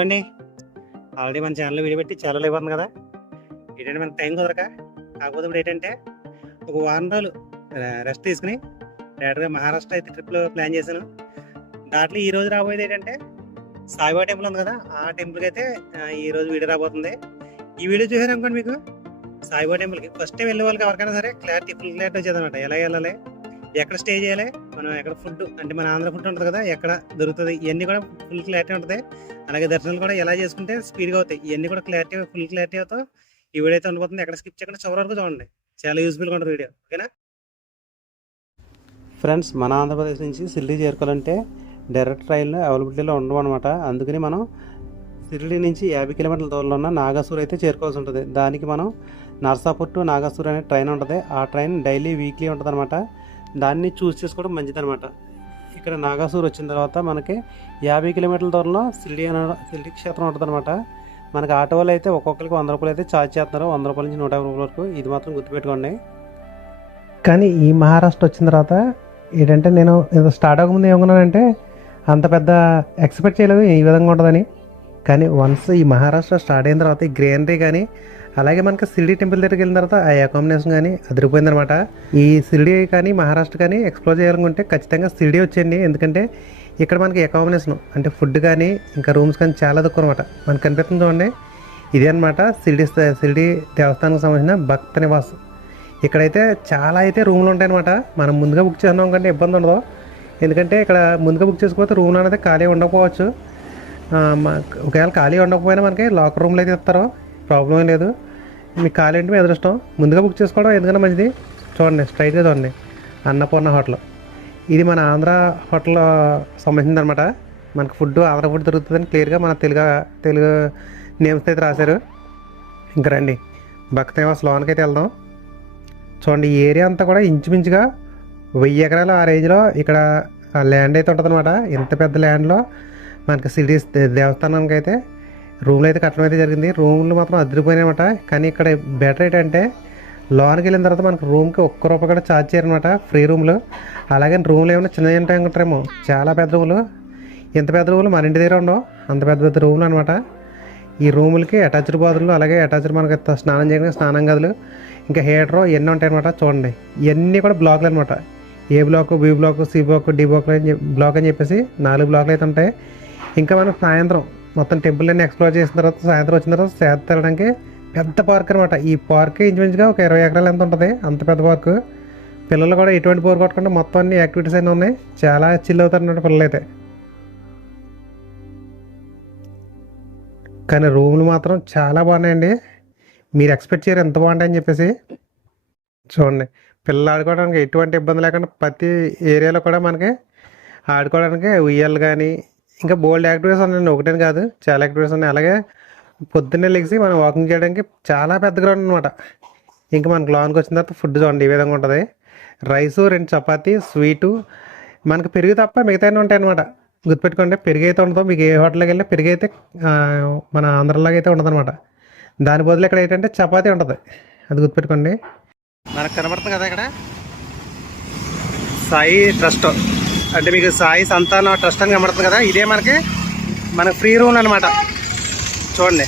Hello అండి already మన channel video పెట్టి చాలా అయిపోతుంది కదా. ఏంటంటే మనకు టైం కుదరక. కాకపోతే ఇప్పుడు ఏంటంటే ఒక వారం రోజులు రెస్ట్ తీసుకుని డైరెక్ట్గా మహారాష్ట్ర అయితే ట్రిప్లో ప్లాన్ చేశాను. దాంట్లో ఈ రోజు రాబోయేది ఏంటంటే సాయిబాబా టెంపుల్ ఉంది కదా. ఆ టెంపుల్కి అయితే ఈరోజు ఈ రోజు వీడియో రాబోతుంది. ఈ వీడియో చూసారు అనుకోండి మీకు? సాయిబాబా టెంపుల్కి ఫస్ట్ టైం వెళ్ళే వాళ్ళకి ఎవరికైనా సరే క్లారిటీ ఫుల్ క్లారిటీ వచ్చేది అనమాట ఎలా వెళ్ళాలి? ఎక్కడ స్టే చేయాలి? మనం ఎక్కడ ఫుడ్ అంటే మన ఆంధ్ర ఫుడ్ ఉంటుంది కదా ఎక్కడ దొరుకుతుంది ఇవన్నీ కూడా ఫుల్ క్లారిటీ ఉంటుంది. అలాగే దర్శనాలు కూడా ఎలా చేసుకుంటే స్పీడ్గా అవుతాయి. ఇవన్నీ కూడా క్లారిటీ ఫుల్ క్లారిటీ అవుతాయి ఈ వీడియో అయితే ఉండిపోతుంది ఎక్కడ స్కిప్ చేయకుండా చివరి వరకు చూడండి. చాలా యూస్ఫుల్గా ఉంటుంది వీడియో. ఓకేనా? ఫ్రెండ్స్ మన ఆంధ్రప్రదేశ్ నుంచి సిల్లీ చేరుకోవాలంటే డైరెక్ట్ ట్రైన్లు అవైలబిలిటీలో ఉండవు అనమాట అందుకని మనం సిరిడి నుంచి యాభై కిలోమీటర్ల దూరంలో ఉన్న నాగసూర్ అయితే చేరుకోవాల్సి ఉంటుంది. దానికి మనం నర్సాపూర్ టు నాగాసూర్ అనే ట్రైన్ ఉంటుంది. ఆ ట్రైన్ డైలీ వీక్లీ ఉంటుంది అనమాట దాన్ని చూస్ చేసుకోవడం మంచిదనమాట ఇక్కడ నాగాసూర్ వచ్చిన తర్వాత మనకి యాభై కిలోమీటర్ల దూరంలో సిల్డి అనే సిల్డి క్షేత్రం ఉంటుంది అనమాట మనకి ఆటో అయితే ఒక్కొక్కరికి వంద రూపాయలు అయితే ఛార్జ్ చేస్తున్నారు. వంద రూపాయల నుంచి నూట యాభై రూపాయల వరకు ఇది మాత్రం గుర్తుపెట్టుకోండి. కానీ ఈ మహారాష్ట్ర వచ్చిన తర్వాత ఏంటంటే నేను స్టార్ట్ అవ్వకముందు ఏమనుకున్నానంటే అంత పెద్ద ఎక్స్పెక్ట్ చేయలేదు. ఈ విధంగా ఉంటుందని. కానీ వన్స్ ఈ మహారాష్ట్ర స్టార్ట్ అయిన తర్వాత ఈ గ్రీనరీ కానీ అలాగే మనకి సిరిడి టెంపుల్ దగ్గరికి వెళ్ళిన తర్వాత ఆ అకామిడేషన్ కానీ అదిరిపోయిందనమాట ఈ సిరిడి కానీ మహారాష్ట్ర కానీ ఎక్స్ప్లోర్ చేయాలనుకుంటే ఖచ్చితంగా సిరిడి వచ్చేయండి. ఎందుకంటే ఇక్కడ మనకి అకామిడేషన్ అంటే ఫుడ్ కానీ ఇంకా రూమ్స్ కానీ చాలా తక్కువ అనమాట మనకు కనిపిస్తుంది చూడండి. ఇదే అనమాట సిరిడి సిరిడి దేవస్థానానికి సంబంధించిన భక్త నివాస్ ఇక్కడైతే చాలా అయితే రూమ్లు ఉంటాయన్నమాట. మనం ముందుగా బుక్ చేస్తున్నాం కంటే ఇబ్బంది ఉండదు. ఎందుకంటే ఇక్కడ ముందుగా బుక్ చేసుకోకపోతే రూమ్ అనేది ఖాళీ ఉండకపోవచ్చు. ఒకవేళ ఖాళీ ఉండకపోయినా మనకి లాకర్ రూమ్లో అయితే ఇస్తారో. ప్రాబ్లం ఏం లేదు. మీకు ఖాళీ అంటే మీ అదృష్టం ముందుగా బుక్ చేసుకోవడం ఎందుకన్నా మంచిది? చూడండి స్ట్రైట్గా చూడండి. అన్నపూర్ణ హోటల్. ఇది మన ఆంధ్ర హోటల్ సంబంధించింది అనమాట మనకు ఫుడ్ ఆంధ్ర ఫుడ్ దొరుకుతుందని క్లియర్గా మన తెలుగు తెలుగు నేమ్స్ అయితే రాశారు. ఇంకా రండి. భక్త నివాస్ లోన్కి అయితే వెళ్దాం. చూడండి ఈ ఏరియా అంతా కూడా ఇంచుమించుగా వెయ్యి ఎకరాలు ఆ రేంజ్లో ఇక్కడ ల్యాండ్ అయితే ఉంటుంది అనమాట ఇంత పెద్ద ల్యాండ్లో మనకి సిటీస్ దేవస్థానానికి అయితే రూమ్లు అయితే కట్టడం అయితే జరిగింది. రూమ్లు మాత్రం అదిరిపోయినాయి అనమాట కానీ ఇక్కడ బెటర్ ఏంటంటే లోనికి వెళ్ళిన తర్వాత మనకు రూమ్కి ఒక్క రూపాయి కూడా ఛార్జ్ చేయరనమాట ఫ్రీ రూమ్లు. అలాగే రూమ్లు ఏమైనా చిన్న చిన్న ఉంటారేమో చాలా పెద్ద రూములు. ఇంత పెద్ద రూములు మన ఇంటి దగ్గర ఉండవు అంత పెద్ద పెద్ద రూములు అనమాట ఈ రూములకి అటాచ్డ్ బాత్రూమ్లు అలాగే అటాచ్డ్ మనకి స్నానం చేయడానికి స్నానం గదులు ఇంకా హీటరు ఇవన్నీ ఉంటాయన్నమాట. చూడండి ఇవన్నీ కూడా బ్లాక్లు అనమాట A block B block C block D block అని బ్లాక్ అని చెప్పేసి నాలుగు బ్లాక్లు అయితే ఉంటాయి. ఇంకా మనం సాయంత్రం మొత్తం టెంపుల్ అన్ని ఎక్స్ప్లోర్ చేసిన తర్వాత సాయంత్రం వచ్చిన తర్వాత సేద తిరగడానికి పెద్ద పార్క్ అనమాట ఈ పార్క్ ఇంచుమించుగా ఒక ఇరవై ఎకరాలు ఎంత ఉంటుంది. అంత పెద్ద పార్క్. పిల్లలు కూడా ఎటువంటి బోర్ కొట్టకుండా మొత్తం అన్ని యాక్టివిటీస్ అయినా ఉన్నాయి. చాలా చిల్ అవుతారు అన్నమాట పిల్లలు అయితే కానీ రూములు మాత్రం చాలా బాగున్నాయండి. మీరు ఎక్స్పెక్ట్ చేయరు ఎంత బాగుంటాయని చెప్పేసి. చూడండి. పిల్లలు ఆడుకోవడానికి ఎటువంటి ఇబ్బంది లేకుండా ప్రతి ఏరియాలో కూడా మనకి ఆడుకోవడానికి ఉయ్యాలు కానీ ఇంకా బోల్డ్ యాక్టివిటీస్ ఉన్నాయండి ఒకటే కాదు చాలా యాక్టివిటీస్ ఉన్నాయి. అలాగే పొద్దున్నే లెగిసి మనం వాకింగ్ చేయడానికి చాలా పెద్ద గ్రౌండ్ అనమాట ఇంకా మనకు లాన్కి వచ్చిన తర్వాత ఫుడ్ చూడండి ఈ విధంగా ఉంటుంది. రైసు రెండు చపాతీ స్వీటు మనకు పెరుగు తప్ప మిగతా ఉంటాయి అనమాట గుర్తుపెట్టుకోండి పెరుగు అయితే ఉండదు. మీకు ఏ హోటల్కి వెళ్ళినా పెరుగు అయితే మన ఆంధ్రలాగా అయితే ఉండదు అనమాట దాని బదులు ఇక్కడ ఏంటంటే చపాతీ ఉంటుంది. అది గుర్తుపెట్టుకోండి. మనకు కనబడుతుంది కదా ఇక్కడ? సాయి ట్రస్ట్. అంటే మీకు సాయి సంతాన ట్రస్ట్ అని కనబడుతుంది కదా ఇదే మనకి మన ఫ్రీ రూమ్ అనమాట చూడండి.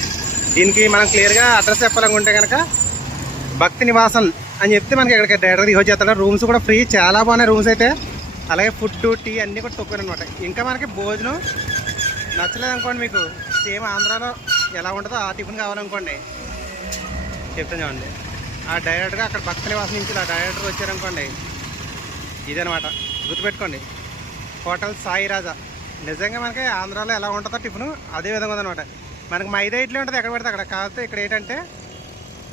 దీనికి మనం క్లియర్గా అడ్రస్ చెప్పాలనుకుంటే కనుక భక్తి నివాసం అని చెప్తే మనకి ఇక్కడికి డైరెక్ట్గా తీసుకొచ్చేస్తాడు రూమ్స్ కూడా ఫ్రీ చాలా బాగున్నాయి రూమ్స్ అయితే. అలాగే ఫుడ్ టీ అన్నీ కూడా తక్కువ అనమాట ఇంకా మనకి భోజనం నచ్చలేదు అనుకోండి మీకు. సేమ్ ఆంధ్రాలో ఎలా ఉంటుందో ఆ టిఫిన్ కావాలనుకోండి. చెప్తాను చూడండి. ఆ డైరెక్ట్గా అక్కడ భక్త నివాసం నుంచి ఆ డైరెక్టర్ వచ్చారనుకోండి. ఇదనమాట గుర్తుపెట్టుకోండి. హోటల్ సాయి రాజా. నిజంగా మనకి ఆంధ్రాలో ఎలా ఉంటుందో టిఫిన్ అదే విధంగా ఉందన్నమాట. మనకి మైదా ఇడ్లీ ఉంటుంది ఎక్కడ పెడితే అక్కడ. కాకపోతే ఇక్కడ ఏంటంటే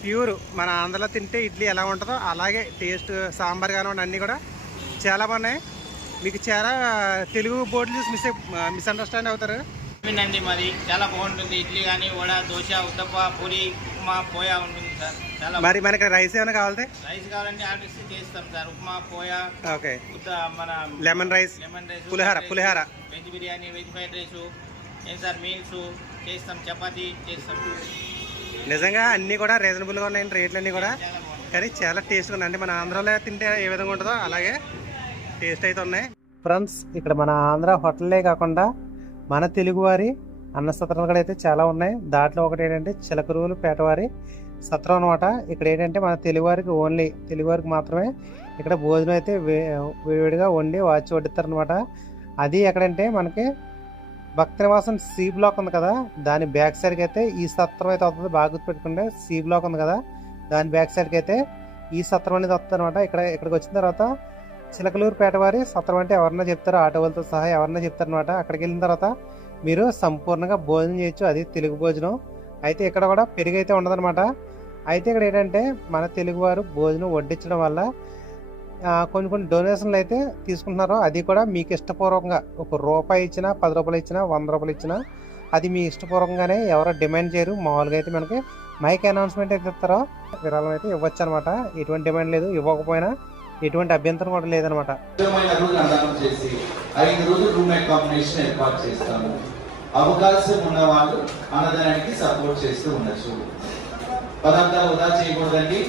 ప్యూర్. మన ఆంధ్రలో తింటే ఇడ్లీ ఎలా ఉంటుందో అలాగే టేస్ట్ సాంబార్ కానివ్వండి అన్నీ కూడా చాలా బాగున్నాయి. మీకు చాలా తెలుగు బోర్డులు చూసి మిస్ మిస్అండర్స్టాండ్ అవుతారు. అండి మరి? చాలా బాగుంటుంది. ఇడ్లీ కానీ వడ దోశ ఉత్తప్ప పూరి ఉప్మా పోయా ఉంటుంది సార్. చాలా మరి మనకి రైస్ ఏమైనా కావాలంటే? రైస్ కావాలంటే ఆర్డర్ ఇస్తే చేస్తాం సార్. ఉప్మా పోయా ఓకే. ఉత్త మన lemon rice lemon rice pulihora, pulihora. Veg biryani veg fried rice ఏం సార్ మీల్స్ చేస్తాం చపాతీ చేస్తాం. నిజంగా అన్నీ కూడా రీజనబుల్గా ఉన్నాయి రేట్లు అన్నీ కూడా. చాలా బాగుంటుంది కానీ చాలా టేస్ట్గా ఉన్నాయి. అంటే మన ఆంధ్రాలో తింటే ఏ విధంగా ఉంటుందో అలాగే టేస్ట్ అయితే ఉన్నాయి. ఫ్రెండ్స్ ఇక్కడ మన ఆంధ్ర హోటల్లే కాకుండా మన తెలుగువారి అన్న సత్రాలు కూడా అయితే చాలా ఉన్నాయి. దాంట్లో ఒకటి ఏంటంటే చిలకరువులు పేటవారి సత్రం అనమాట ఇక్కడ ఏంటంటే మన తెలుగువారికి ఓన్లీ తెలుగువారికి మాత్రమే ఇక్కడ భోజనం అయితే వే వండి వాచి వడ్డిస్తారనమాట అది ఎక్కడంటే మనకి భక్తి నివాసం సి బ్లాక్ ఉంది కదా దాని బ్యాక్ సైడ్కి అయితే ఈ సత్రం అయితే వస్తుంది. బాగా గుర్తుపెట్టుకుంటే సి బ్లాక్ ఉంది కదా దాని బ్యాక్ సైడ్కి అయితే ఈ సత్రం అనేది వస్తుంది అనమాట ఇక్కడ ఇక్కడికి వచ్చిన తర్వాత చిలకలూరు పేటవారి సత్రం అంటే ఎవరన్నా చెప్తారు ఆటో వాళ్ళతో సహా ఎవరన్నా చెప్తారనమాట అక్కడికి వెళ్ళిన తర్వాత మీరు సంపూర్ణంగా భోజనం చేయొచ్చు. అది తెలుగు భోజనం. అయితే ఇక్కడ కూడా పెరుగు అయితే ఉండదన్నమాట. అయితే ఇక్కడ ఏంటంటే మన తెలుగువారు భోజనం వడ్డించడం వల్ల కొన్ని కొన్ని డొనేషన్లు అయితే తీసుకుంటున్నారు. అది కూడా మీకు ఇష్టపూర్వకంగా ఒక రూపాయి ఇచ్చినా పది రూపాయలు ఇచ్చినా వంద రూపాయలు ఇచ్చినా అది మీ ఇష్టపూర్వకంగానే ఎవరో డిమాండ్ చేయరు. మామూలుగా అయితే మనకి మైక్ అనౌన్స్మెంట్ అయితే ఇస్తారో విరాళం అయితే ఇవ్వచ్చు అనమాట ఎటువంటి డిమాండ్ లేదు. ఇవ్వకపోయినా ఎటువంటి అభ్యంతరం కూడా లేదనమాట. చేసి ఐదు రోజులు ఏర్పాటు చేస్తాము. అవకాశం ఉన్న వాళ్ళు అన్నదానానికి సపోర్ట్ చేస్తూ ఉండొచ్చు. పదార్థాలు వృధా చేయకూడదండి.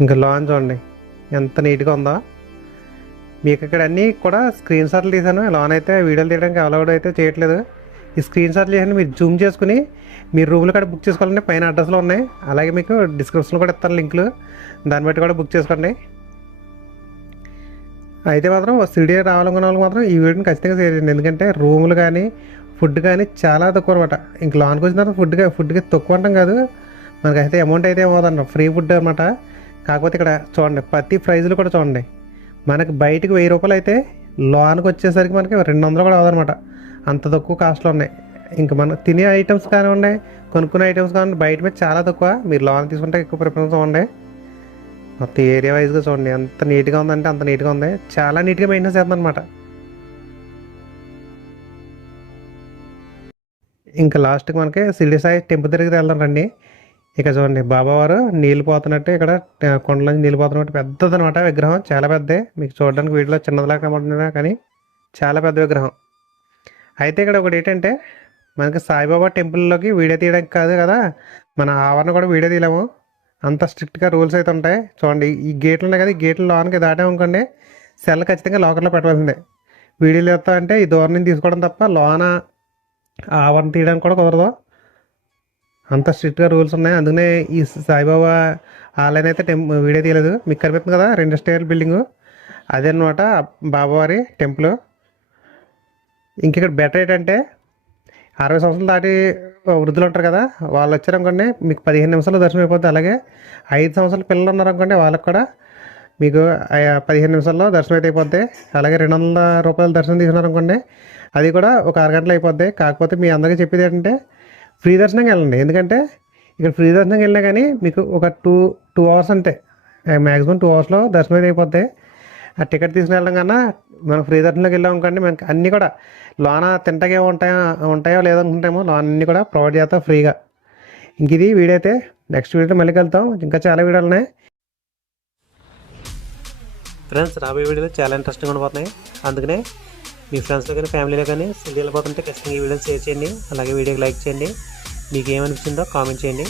ఇంకా లాంచ్ చూడండి. ఎంత నీట్గా ఉందో? మీకు ఇక్కడ అన్నీ కూడా స్క్రీన్ షాట్లు తీసాను లోన్ అయితే వీడియోలు తీయడానికి అలౌడ్ అయితే చేయట్లేదు. ఈ స్క్రీన్ షాట్లు చేసి మీరు జూమ్ చేసుకుని మీరు రూమ్లు కూడా బుక్ చేసుకోవాలంటే పైన అడ్రస్లో ఉన్నాయి. అలాగే మీకు డిస్క్రిప్షన్లో కూడా ఇస్తాను లింకులు దాన్ని బట్టి కూడా బుక్ చేసుకోండి. అయితే మాత్రం సిడీ రావాలనుకున్న వాళ్ళకి మాత్రం ఈ వీడియోని ఖచ్చితంగా షేర్ చేయండి. ఎందుకంటే రూములు కానీ ఫుడ్ కానీ చాలా తక్కువ అనమాట ఇంక లాన్కి వచ్చిన తర్వాత ఫుడ్ ఫుడ్కి తక్కువ అంటాం కాదు. మనకైతే అమౌంట్ అయితే ఏమవుతుందంట ఫ్రీ ఫుడ్ అనమాట కాకపోతే ఇక్కడ చూడండి ప్రతి ప్రైజులు కూడా చూడండి. మనకి బయటకు వెయ్యి రూపాయలు అయితే లోన్కి వచ్చేసరికి మనకి రెండు వందలు కూడా అవదనమాట అంత తక్కువ కాస్ట్లో ఉన్నాయి. ఇంకా మన తినే ఐటమ్స్ కానివ్వండి కొనుక్కునే ఐటమ్స్ కానివ్వండి బయట మీద చాలా తక్కువ. మీరు లోన్ తీసుకుంటే ఎక్కువ ప్రిఫరెన్స్ చూడండి మొత్తం ఏరియా వైజ్గా చూడండి ఎంత నీట్గా ఉందంటే అంత నీట్గా ఉంది. చాలా నీట్గా మెయింటెన్స్ చేస్తుంది ఇంకా లాస్ట్కి మనకి సిడి సాయి టెంపుల్ దగ్గరికి వెళ్దాం రండి. ఇక చూడండి బాబావారు నీళ్ళు పోతున్నట్టు ఇక్కడ ఆ, కొండలోంచి నీళ్ళు పోతున్నట్టు పెద్దది అనమాట విగ్రహం. చాలా పెద్దే మీకు చూడడానికి వీటిలో చిన్నదిలా కనబడుతున్నా కానీ చాలా పెద్ద విగ్రహం. అయితే ఇక్కడ ఒకటి ఏంటంటే మనకి సాయిబాబా టెంపుల్లోకి వీడియో తీయడానికి కాదు కదా మన ఆవరణ కూడా వీడియో తీయలేము. అంత స్ట్రిక్ట్గా రూల్స్ అయితే ఉంటాయి. చూడండి ఈ గేట్లు ఉన్నాయి కదా ఈ గేట్లు లోనికి దాటామనుకోండి సెల్ ఖచ్చితంగా లాకర్లో పెట్టవలసిందే. వీడియోలు ఎత్తా అంటే ఈ దూరం నుంచి తీసుకోవడం తప్ప లోన ఆవరణ తీయడానికి కూడా కుదరదు. అంత స్ట్రిక్ట్గా రూల్స్ ఉన్నాయి. అందుకనే ఈ సాయిబాబా ఆలయం అయితే టెం వీడియో తీయలేదు. మీకు కనిపిస్తుంది కదా రెండు స్టేర్ బిల్డింగు. అదే బాబావారి టెంపుల్. ఇంక ఇక్కడ బెటర్ ఏంటంటే అరవై సంవత్సరాలు దాటి వృద్ధులు ఉంటారు కదా వాళ్ళు వచ్చారనుకోండి మీకు పదిహేను నిమిషాలు దర్శనం అయిపోద్ది. అలాగే ఐదు సంవత్సరాల పిల్లలు ఉన్నారనుకోండి వాళ్ళకి కూడా మీకు పదిహేను నిమిషాల్లో దర్శనం అయితే అయిపోద్ది. అలాగే రెండు వందల రూపాయల దర్శనం తీసుకున్నారనుకోండి అది కూడా ఒక అరగంటలో అయిపోద్ది. కాకపోతే మీ అందరికీ చెప్పేది ఏంటంటే ఫ్రీ దర్శనంకి వెళ్ళండి. ఎందుకంటే ఇక్కడ ఫ్రీ దర్శనంకి వెళ్ళినా కానీ మీకు ఒక టూ టూ అవర్స్ అంతే. మ్యాక్సిమం టూ అవర్స్లో దర్శనం అయితే అయిపోద్ది. ఆ టికెట్ తీసుకుని వెళ్ళడం కన్నా మనం ఫ్రీ దర్శనంలోకి వెళ్ళాం అనుకోండి మనకి అన్నీ కూడా లోన తింటగా ఉంటాయో ఉంటాయో లేదనుకుంటామో లోన్ అన్నీ కూడా ప్రొవైడ్ చేస్తాం ఫ్రీగా. ఇంక ఇది వీడియో అయితే నెక్స్ట్ వీడియో మళ్ళీ వెళ్తాం ఇంకా చాలా వీడియోలు ఉన్నాయి. ఫ్రెండ్స్ రాబోయే వీడియోలు చాలా ఇంట్రెస్టింగ్ ఉండబోతున్నాయి. అందుకనే మీ ఫ్రెండ్స్లో కానీ ఫ్యామిలీలో కానీ సిటీ వెళ్ళిపోతుంటే ఖచ్చితంగా ఈ వీడియోని షేర్ చేయండి. అలాగే వీడియోకి లైక్ చేయండి. మీకు ఏమనిపించిందో కామెంట్ చేయండి.